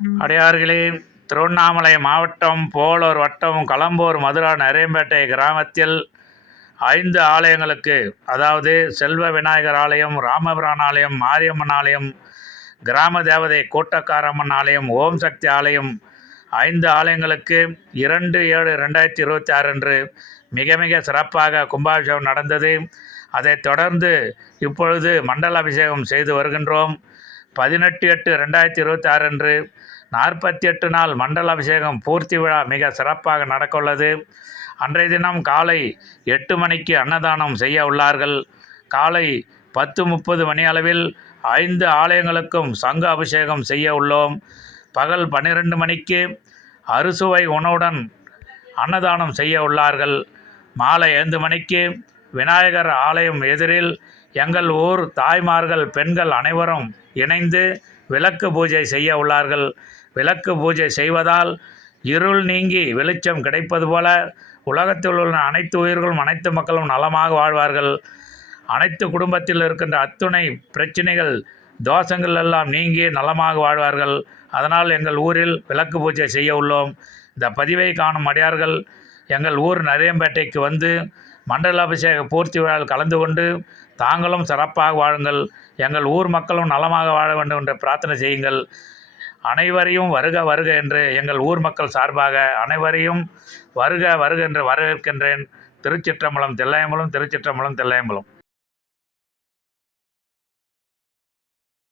அடையார்களே, திருவண்ணாமலை மாவட்டம் போலூர் வட்டம் களம்பூர் மதுரா நரேம்பேட்டை கிராமத்தில் 5 ஆலயங்களுக்கு, அதாவது செல்வ விநாயகர் ஆலயம், ராமபிரான் ஆலயம், மாரியம்மன் ஆலயம், கிராம தேவதை கூட்டக்காரம்மன் ஆலயம், ஓம் சக்தி ஆலயம் 5 ஆலயங்களுக்கு 2/7/2026 அன்று மிக மிக சிறப்பாக கும்பாபிஷேகம் நடந்தது. அதைத் தொடர்ந்து இப்பொழுது மண்டல அபிஷேகம் செய்து வருகின்றோம். 18/8/2026 அன்று 48 நாள் மண்டல அபிஷேகம் பூர்த்தி விழா மிக சிறப்பாக நடக்க உள்ளது. அன்றைய தினம் காலை 8 மணிக்கு அன்னதானம் செய்ய உள்ளார்கள். காலை 10:30 மணி அளவில் 5 ஆலயங்களுக்கும் சங்கு அபிஷேகம் செய்ய உள்ளோம். பகல் 12 மணிக்கு அறுசுவை உணவுடன் அன்னதானம் செய்ய உள்ளார்கள். மாலை 5 மணிக்கு விநாயகர் ஆலயம் எதிரில் எங்கள் ஊர் தாய்மார்கள், பெண்கள் அனைவரும் இணைந்து விளக்கு பூஜை செய்ய உள்ளார்கள். விளக்கு பூஜை செய்வதால் இருள் நீங்கி வெளிச்சம் கிடைப்பது போல உலகத்தில் உள்ள அனைத்து உயிர்களும், அனைத்து மக்களும் நலமாக வாழ்வார்கள். அனைத்து குடும்பத்தில் இருக்கின்ற அத்துணை பிரச்சனைகள், தோஷங்கள் எல்லாம் நீங்கி நலமாக வாழ்வார்கள். அதனால் எங்கள் ஊரில் விளக்கு பூஜை செய்ய உள்ளோம். இந்த பதிவை காணும் அடியார்கள் எங்கள் ஊர் நரேம்பேட்டைக்கு வந்து மண்டல அபிஷேக பூர்த்தி விழாவில் கலந்து கொண்டு தாங்களும் சிறப்பாக வாழுங்கள், எங்கள் ஊர் மக்களும் நலமாக வாழ வேண்டும் என்று பிரார்த்தனை செய்யுங்கள். அனைவரையும் வருக வருக என்று எங்கள் ஊர் மக்கள் சார்பாக அனைவரையும் வருக வருக என்று வரவேற்கின்றேன். திருச்சிற்றம்பலம் தில்லையம்பலம், திருச்சிற்றம்பலம் தில்லையம்பலம்.